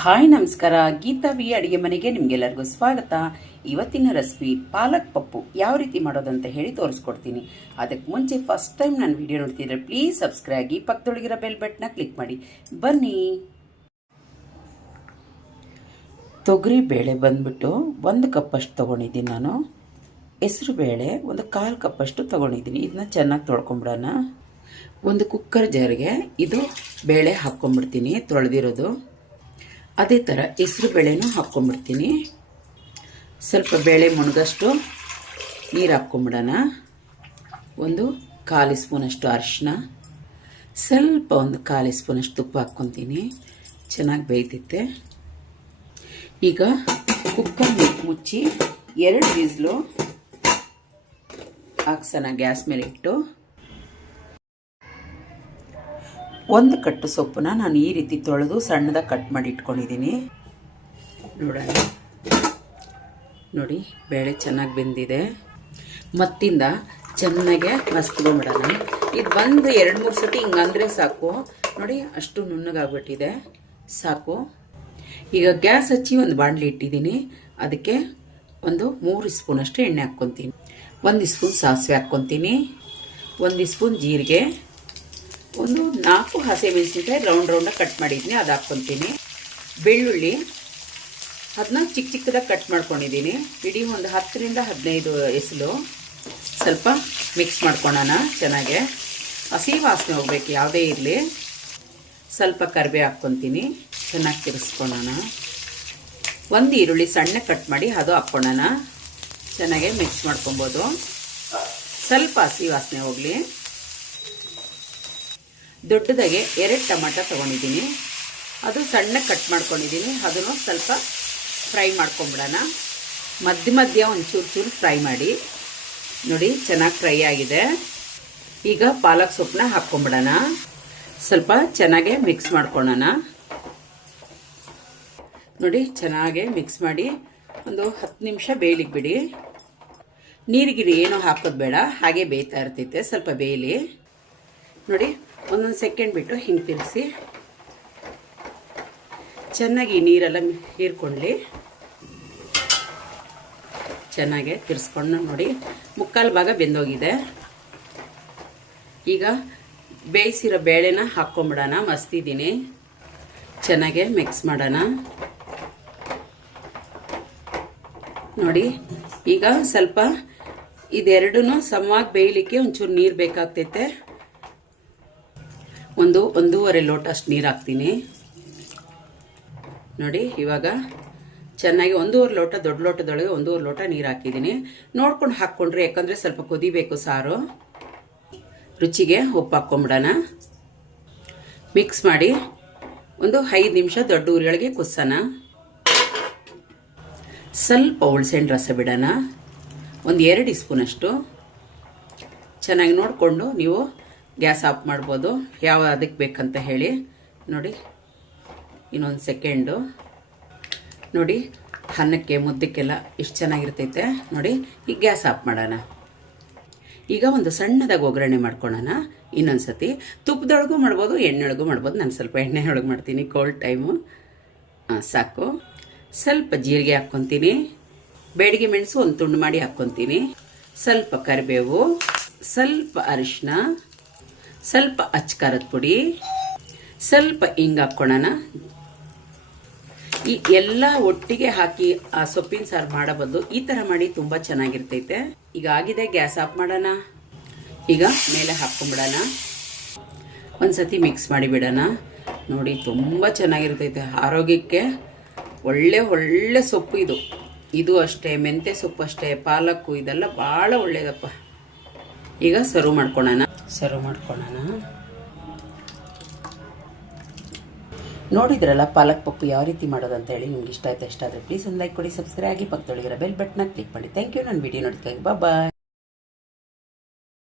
Hi ನಮಸ್ಕಾರ, Geetha V ಅಡುಗೆ ಮನೆಗೆ ನಿಮಗೆಲ್ಲರಿಗೂ ಸ್ವಾಗತ. ಇವತ್ತಿನ ರೆಸಿಪಿ ಪಾಲಕ್ ಪಪ್ಪು ಯಾವ ರೀತಿ ಮಾಡೋದಂತ ಹೇಳಿ ತೋರಿಸ್ಕೊಡ್ತೀನಿ. ಅದಕ್ಕೆ ಮುಂಚೆ ಫಸ್ಟ್ ಟೈಮ್ ನಾನು ವಿಡಿಯೋ ನೋಡ್ತಿದ್ರೆ ಪ್ಲೀಸ್ ಸಬ್ಸ್ಕ್ರೈಬ್ ಆಗಿ, ಪಕ್ಕದೊಳಗಿರೋ ಬೆಲ್ ಬಟನ್ನ ಕ್ಲಿಕ್ ಮಾಡಿ. ಬನ್ನಿ. ತೊಗರಿ ಬೇಳೆ ಬಂದ್ಬಿಟ್ಟು 1 ಕಪ್ಪಷ್ಟು ತೊಗೊಂಡಿದ್ದೀನಿ ನಾನು. ಹೆಸರು ಬೇಳೆ 1/4 ಕಪ್ಪಷ್ಟು ತೊಗೊಂಡಿದ್ದೀನಿ. ಇದನ್ನ ಚೆನ್ನಾಗಿ ತೊಳ್ಕೊಂಬಿಡೋಣ. ಒಂದು ಕುಕ್ಕರ್ ಜಾರಿಗೆ ಇದು ಬೇಳೆ ಹಾಕ್ಕೊಂಬಿಡ್ತೀನಿ, ತೊಳೆದಿರೋದು. ಅದೇ ಥರ ಹೆಸರು ಬೇಳೆನೂ ಹಾಕ್ಕೊಂಬಿಡ್ತೀನಿ. ಸ್ವಲ್ಪ ಬೇಳೆ ಮುಣಗಷ್ಟು ನೀರು ಹಾಕ್ಕೊಂಬಿಡೋಣ. 1/4 ಸ್ಪೂನಷ್ಟು ಅರಿಶಿನ, ಸ್ವಲ್ಪ 1/4 ಸ್ಪೂನಷ್ಟು ತುಪ್ಪ ಹಾಕ್ಕೊತೀನಿ. ಚೆನ್ನಾಗಿ ಬೇಯ್ತೈತೆ. ಈಗ ಕುಕ್ಕರ್ ಮುಚ್ಚಿ 2 ವಿಸ್ಲು ಹಾಕ್ಸೋಣ ಗ್ಯಾಸ್ ಮೇಲೆ ಇಟ್ಟು. 1 ಕಟ್ಟು ಸೊಪ್ಪನ್ನ ನಾನು ಈ ರೀತಿ ತೊಳೆದು ಸಣ್ಣದಾಗಿ ಕಟ್ ಮಾಡಿ ಇಟ್ಕೊಂಡಿದ್ದೀನಿ. ನೋಡೋಣ. ನೋಡಿ, ಬೇಳೆ ಚೆನ್ನಾಗಿ ಬೆಂದಿದೆ. ಮತ್ತಿಂದ ಚೆನ್ನಾಗೆ ಮಸ್ತ್ಕೊಂಬಿಡೋಣ. ಇದು ಬಂದು 2-3 ಸತಿ ಹಿಂಗಂದ್ರೆ ಸಾಕು. ನೋಡಿ, ಅಷ್ಟು ನುಣ್ಣಗಾಗ್ಬಿಟ್ಟಿದೆ, ಸಾಕು. ಈಗ ಗ್ಯಾಸ್ ಹಚ್ಚಿ ಒಂದು ಬಾಣಲಿ ಇಟ್ಟಿದ್ದೀನಿ. ಅದಕ್ಕೆ 3 ಸ್ಪೂನಷ್ಟು ಎಣ್ಣೆ ಹಾಕ್ಕೊತೀನಿ. 1 ಸ್ಪೂನ್ ಸಾಸಿವೆ ಹಾಕ್ಕೊತೀನಿ. 1 ಸ್ಪೂನ್ ಜೀರಿಗೆ, 4 ಹಸಿಮೆಣಸಿನಕಾಯಿ ರೌಂಡಾಗಿ ಕಟ್ ಮಾಡಿದ್ದೀನಿ, ಅದು ಹಾಕ್ಕೊತೀನಿ. ಬೆಳ್ಳುಳ್ಳಿ ಅದನ್ನ ಚಿಕ್ಕದಾಗಿ ಕಟ್ ಮಾಡ್ಕೊಂಡಿದ್ದೀನಿ. ಇಡೀ 10-15 ಎಸಲು. ಸ್ವಲ್ಪ ಮಿಕ್ಸ್ ಮಾಡ್ಕೊಳ್ಳೋಣ ಚೆನ್ನಾಗೆ. ಹಸಿ ವಾಸನೆ ಹೋಗ್ಬೇಕು, ಯಾವುದೇ ಇರಲಿ. ಸ್ವಲ್ಪ ಕರಿಬೇವು ಹಾಕ್ಕೊತೀನಿ, ಚೆನ್ನಾಗಿ ತಿರ್ಸ್ಕೊಳ್ಳೋಣ. 1 ಈರುಳ್ಳಿ ಸಣ್ಣ ಕಟ್ ಮಾಡಿ ಅದು ಹಾಕ್ಕೊಳ್ಳೋಣ. ಚೆನ್ನಾಗೆ ಮಿಕ್ಸ್ ಮಾಡ್ಕೊಬೋದು, ಸ್ವಲ್ಪ ಹಸಿ ವಾಸನೆ ಹೋಗಲಿ. ದೊಡ್ಡದಾಗೆ 2 ಟೊಮಾಟೊ ತೊಗೊಂಡಿದ್ದೀನಿ, ಅದು ಸಣ್ಣ ಕಟ್ ಮಾಡ್ಕೊಂಡಿದ್ದೀನಿ. ಅದನ್ನು ಸ್ವಲ್ಪ ಫ್ರೈ ಮಾಡ್ಕೊಂಬಿಡೋಣ. ಮಧ್ಯ ಒಂಚೂರು ಫ್ರೈ ಮಾಡಿ. ನೋಡಿ, ಚೆನ್ನಾಗಿ ಫ್ರೈ ಆಗಿದೆ. ಈಗ ಪಾಲಕ್ ಸೊಪ್ಪನ್ನ ಹಾಕ್ಕೊಂಬಿಡೋಣ. ಸ್ವಲ್ಪ ಚೆನ್ನಾಗೆ ಮಿಕ್ಸ್ ಮಾಡ್ಕೊಳ್ಳೋಣ. ನೋಡಿ, ಚೆನ್ನಾಗೆ ಮಿಕ್ಸ್ ಮಾಡಿ 10 ನಿಮಿಷ ಬೇಯಲಿಕ್ಕೆ ಬಿಡಿ. ನೀರಿಗಿರಿ ಏನೋ ಹಾಕೋದು ಬೇಡ, ಹಾಗೆ ಬೇಯ್ತಾ ಇರ್ತೈತೆ. ಸ್ವಲ್ಪ ಬೇಯಲಿ. ನೋಡಿ, 1 ಸೆಕೆಂಡ್ ಬಿಟ್ಟು ಹಿಂಗೆ ತಿರ್ಸಿ ಚೆನ್ನಾಗಿ ನೀರೆಲ್ಲ ಹೀರ್ಕೊಳ್ಳಿ. ಚೆನ್ನಾಗೆ ತಿರ್ಸ್ಕೊಂಡು ನೋಡಿ, 3/4 ಭಾಗ ಬೆಂದೋಗಿದೆ. ಈಗ ಬೇಯಿಸಿರೋ ಬೇಳೆನ ಹಾಕ್ಕೊಂಬಿಡೋಣ. ಮಸ್ತಿದ್ದೀನಿ, ಚೆನ್ನಾಗೆ ಮಿಕ್ಸ್ ಮಾಡೋಣ. ನೋಡಿ, ಈಗ ಸ್ವಲ್ಪ ಇದೆರಡೂ ಸಮವಾಗಿ ಬೇಯಲಿಕ್ಕೆ ಒಂಚೂರು ನೀರು ಬೇಕಾಗ್ತೈತೆ. 1-1.5 ಲೋಟ ಅಷ್ಟು ನೀರು ಹಾಕ್ತೀನಿ. ನೋಡಿ, ಇವಾಗ ಚೆನ್ನಾಗಿ 1.5 ಲೋಟ, ದೊಡ್ಡ ಲೋಟದೊಳಗೆ 1.5 ಲೋಟ ನೀರು ಹಾಕಿದ್ದೀನಿ. ನೋಡ್ಕೊಂಡು ಹಾಕ್ಕೊಂಡ್ರೆ, ಯಾಕಂದರೆ ಸ್ವಲ್ಪ ಕುದಿಬೇಕು ಸಾರು. ರುಚಿಗೆ ಉಪ್ಪು ಹಾಕ್ಕೊಂಬಿಡೋಣ. ಮಿಕ್ಸ್ ಮಾಡಿ 5 ನಿಮಿಷ ದೊಡ್ಡ ಉರಿಯೊಳಗೆ ಕುದಿಸೋಣ. ಸ್ವಲ್ಪ ಹುಳ್ಸೆಹಣ್ಣು ರಸ ಬಿಡೋಣ, 2 ಸ್ಪೂನಷ್ಟು. ಚೆನ್ನಾಗಿ ನೋಡಿಕೊಂಡು ನೀವು ಗ್ಯಾಸ್ ಆಫ್ ಮಾಡ್ಬೋದು, ಯಾವ ಅದಕ್ಕೆ ಬೇಕಂತ ಹೇಳಿ. ನೋಡಿ, ಇನ್ನೊಂದು ಸೆಕೆಂಡು. ನೋಡಿ, ಅನ್ನಕ್ಕೆ ಮುದ್ದಕ್ಕೆಲ್ಲ ಎಷ್ಟು ಚೆನ್ನಾಗಿರ್ತೈತೆ. ನೋಡಿ, ಈಗ ಗ್ಯಾಸ್ ಆಫ್ ಮಾಡೋಣ. ಈಗ ಒಂದು ಸಣ್ಣದಾಗಿ ಒಗ್ಗರಣೆ ಮಾಡ್ಕೊಳ್ಳೋಣ. ಇನ್ನೊಂದು ಸತಿ ತುಪ್ಪದೊಳಗೂ ಮಾಡ್ಬೋದು, ಎಣ್ಣೆಯೊಳಗೂ ಮಾಡ್ಬೋದು. ನಾನು ಸ್ವಲ್ಪ ಎಣ್ಣೆಯೊಳಗೆ ಮಾಡ್ತೀನಿ, ಕೋಲ್ಡ್ ಟೈಮು. ಸಾಕು. ಸ್ವಲ್ಪ ಜೀರಿಗೆ ಹಾಕ್ಕೊತೀನಿ. ಬೇಡಿಗೆ ಮೆಣಸು 1 ತುಂಡು ಮಾಡಿ ಹಾಕ್ಕೊತೀನಿ. ಸ್ವಲ್ಪ ಕರಿಬೇವು, ಸ್ವಲ್ಪ ಅರಿಶಿನ, ಸ್ವಲ್ಪ ಅಚ್ಚಕಾರದ ಪುಡಿ, ಸ್ವಲ್ಪ ಹಿಂಗೆ ಹಾಕ್ಕೊಳ್ಳೋಣ. ಈ ಎಲ್ಲ ಒಟ್ಟಿಗೆ ಹಾಕಿ ಆ ಸೊಪ್ಪಿನ ಸಾರು ಮಾಡೋ ಬದಲು ಈ ಥರ ಮಾಡಿ ತುಂಬ ಚೆನ್ನಾಗಿರ್ತೈತೆ. ಈಗ ಆಗಿದೆ, ಗ್ಯಾಸ್ ಆಫ್ ಮಾಡೋಣ. ಈಗ ಮೇಲೆ ಹಾಕ್ಕೊಂಬಿಡೋಣ. ಒಂದ್ಸತಿ ಮಿಕ್ಸ್ ಮಾಡಿ ಬಿಡೋಣ. ನೋಡಿ, ತುಂಬ ಚೆನ್ನಾಗಿರ್ತೈತೆ. ಆರೋಗ್ಯಕ್ಕೆ ಒಳ್ಳೆ ಸೊಪ್ಪು ಇದು. ಇದು ಅಷ್ಟೇ, ಮೆಂತ್ಯ ಸೊಪ್ಪು ಅಷ್ಟೇ, ಪಾಲಕ್ಕು ಇದೆಲ್ಲ ಭಾಳ ಒಳ್ಳೇದಪ್ಪ. ಈಗ ಸರ್ವ್ ಮಾಡ್ಕೊಳ್ಳೋಣ. ನೋಡಿದ್ರಲ್ಲ ಪಾಲಕ್ ಪಪ್ಪು ಯಾವ ರೀತಿ ಮಾಡೋದಂತ ಹೇಳಿ. ನಿಮ್ಗೆ ಇಷ್ಟ ಆದರೆ ಪ್ಲೀಸ್ ಒಂದು ಲೈಕ್ ಕೊಡಿ, ಸಬ್ಸ್ಕ್ರೈಬ್ ಆಗಿ, ಪಕ್ಕದೊಳಗಿರೋ ಬೆಲ್ ಬಟನ್ನ ಕ್ಲಿಕ್ ಮಾಡಿ. Thank you. ನನ್ನ ವಿಡಿಯೋ ನೋಡ್ತಾ ಬಾಯ್.